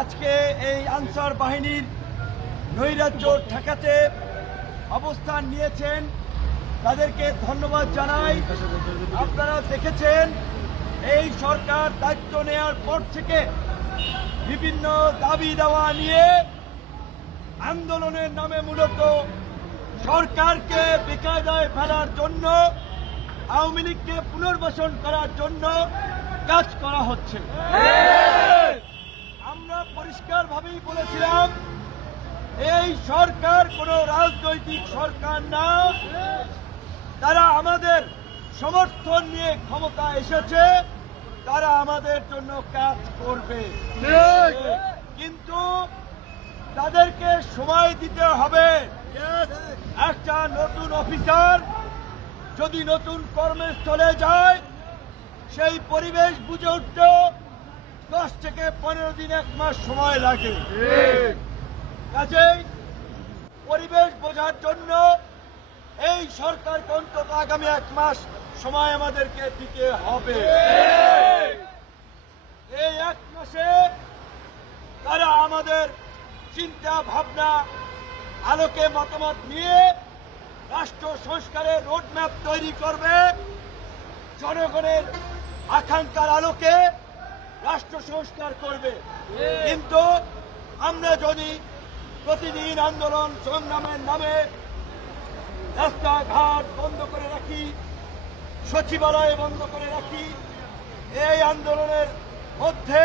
আজকে এই আনসার বাহিনীর নৈরাজ্য ঠেকাতে অবস্থান নিয়েছেন। তাদেরকে ধন্যবাদ জানাই। আপনারা দেখেছেন, এই সরকার দায়িত্ব নেওয়ার পর থেকে বিভিন্ন দাবি দেওয়া নিয়ে আন্দোলনের নামে মূলত সরকারকে বেকায়দায় ফেলার জন্য, আওয়ামী লীগকে পুনর্বাসন করার জন্য কাজ করা হচ্ছে। রাজনৈতিক সরকার না, তারা আমাদের সমর্থন নিয়ে ক্ষমতা এসেছে, তারা আমাদের জন্য কাজ করবে। কিন্তু তাদেরকে সময় দিতে হবে। একটা নতুন অফিসার যদি নতুন কর্মস্থলে যায়, সেই পরিবেশ বুঝে উঠতে দশ থেকে পনেরো দিন, এক মাস সময় লাগে। কাজেই পরিবেশ বোঝার জন্য এই সরকার অন্তত আগামী এক মাস সময় আমাদেরকে দিতে হবে। এই এক মাসে তারা আমাদের চিন্তা, ভাবনা, আলোকে মতামত নিয়ে রাষ্ট্র সংস্কারের রোডম্যাপ তৈরি করবে। জনগণের আকাঙ্ক্ষার আলোকে রাষ্ট্র সংস্কার করবে। কিন্তু আমরা যদি প্রতিদিন আন্দোলন সংগ্রামের নামে রাস্তাঘাট বন্ধ করে রাখি, সচিবালয় বন্ধ করে রাখি। এই আন্দোলনের মধ্যে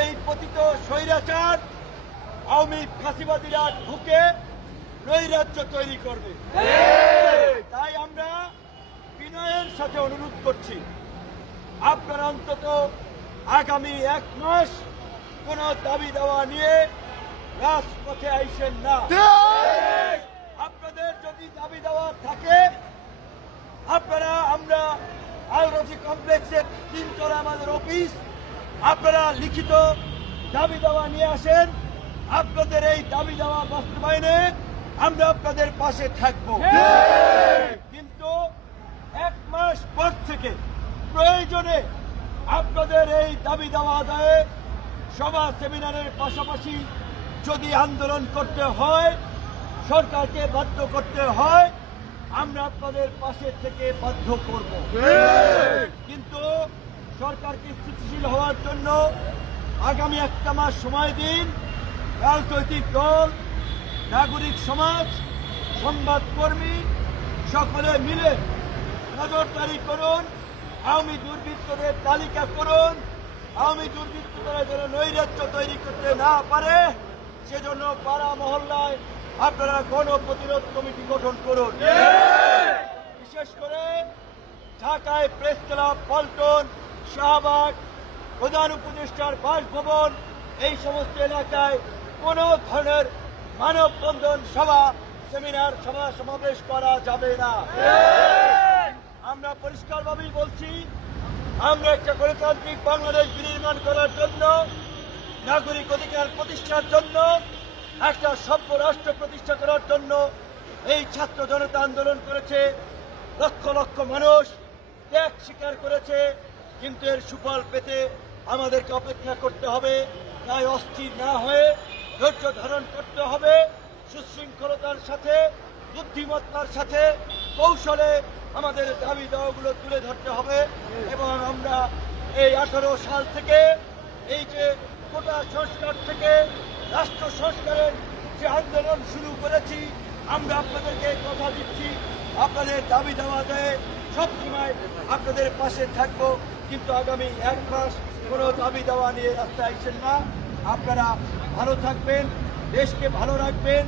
এই পতিত স্বৈরাচার আওয়ামী ফাঁসিবাদীরা ঢুকে নৈরাজ্য তৈরি করবে। তাই আমরা বিনয়ের সাথে অনুরোধ করছি, আপনারা অন্তত আগামী এক মাস কোন দাবি দেওয়া নিয়ে রাজপথে আইসেন না। আপনাদের যদি দাবি দেওয়া থাকে আপনারা আমরা আলরাজি কমপ্লেক্সের তিনতলা আমাদের অফিস আপনারা লিখিত দাবি দেওয়া নিয়ে আসেন। আপনাদের এই দাবি দেওয়া বাস্তবায়নে আমরা আপনাদের পাশে থাকব। কিন্তু এক মাস পর থেকে প্রয়োজনে আপনাদের এই দাবি দেওয়া আদায়ে সভা সেমিনারের পাশাপাশি যদি আন্দোলন করতে হয়, সরকারকে বাধ্য করতে হয়, আমরা আপনাদের পাশে থেকে বাধ্য করব। কিন্তু সরকারকে স্থিতিশীল হওয়ার জন্য আগামী একটা মাস সময় দিন, রাজনৈতিক দল, নাগরিক সমাজ সংবাদকর্মী সকলে মিলে নজরদারি করুন, আওয়ামী দুর্বৃত্তদের তালিকা করুন, আওয়ামী দুর্বৃত্তরা যেন নৈরাজ্য তৈরি করতে না পারে মহল্লায় আপনারা গণ প্রতিরোধ কমিটি গঠন করুন। বিশেষ করে ঢাকায় প্রেস ক্লাব পল্টন, শাহবাগ, প্রধান উপদেষ্টার বাসভবন, এই সমস্ত এলাকায় কোনো ধরনের মানববন্ধন সভা, সেমিনার, সভা সমাবেশ করা যাবে না। আমরা পরিষ্কারভাবেই বলছি, আমরা একটা গণতান্ত্রিক বাংলাদেশ বিনির্মাণ করার জন্য, নাগরিক অধিকার প্রতিষ্ঠার জন্য একটা সভ্য রাষ্ট্র প্রতিষ্ঠা করার জন্য এই ছাত্র জনতা আন্দোলন করেছে। লক্ষ লক্ষ মানুষ ত্যাগ স্বীকার করেছে, কিন্তু এর সুফল পেতে আমাদেরকে অপেক্ষা করতে হবে। তাই অস্থির না হয়ে ধৈর্য ধারণ করতে হবে সুশৃঙ্খলতার সাথে, বুদ্ধিমত্তার সাথে, কৌশলে আমাদের দাবি দেওয়াগুলো তুলে ধরতে হবে এবং আমরা এই আঠারো সাল থেকে এই যে কোটা সংস্কার থেকে রাষ্ট্র সংস্কারের যে আন্দোলন শুরু করেছি। আমরা আপনাদেরকে কথা দিচ্ছি। আপনাদের দাবি দেওয়া দেয় সবসময় আপনাদের পাশে থাকব। কিন্তু আগামী এক মাস কোনো দাবি দাওয়া নিয়ে রাস্তায় আসছেন না। আপনারা ভালো থাকবেন, দেশকে ভালো রাখবেন।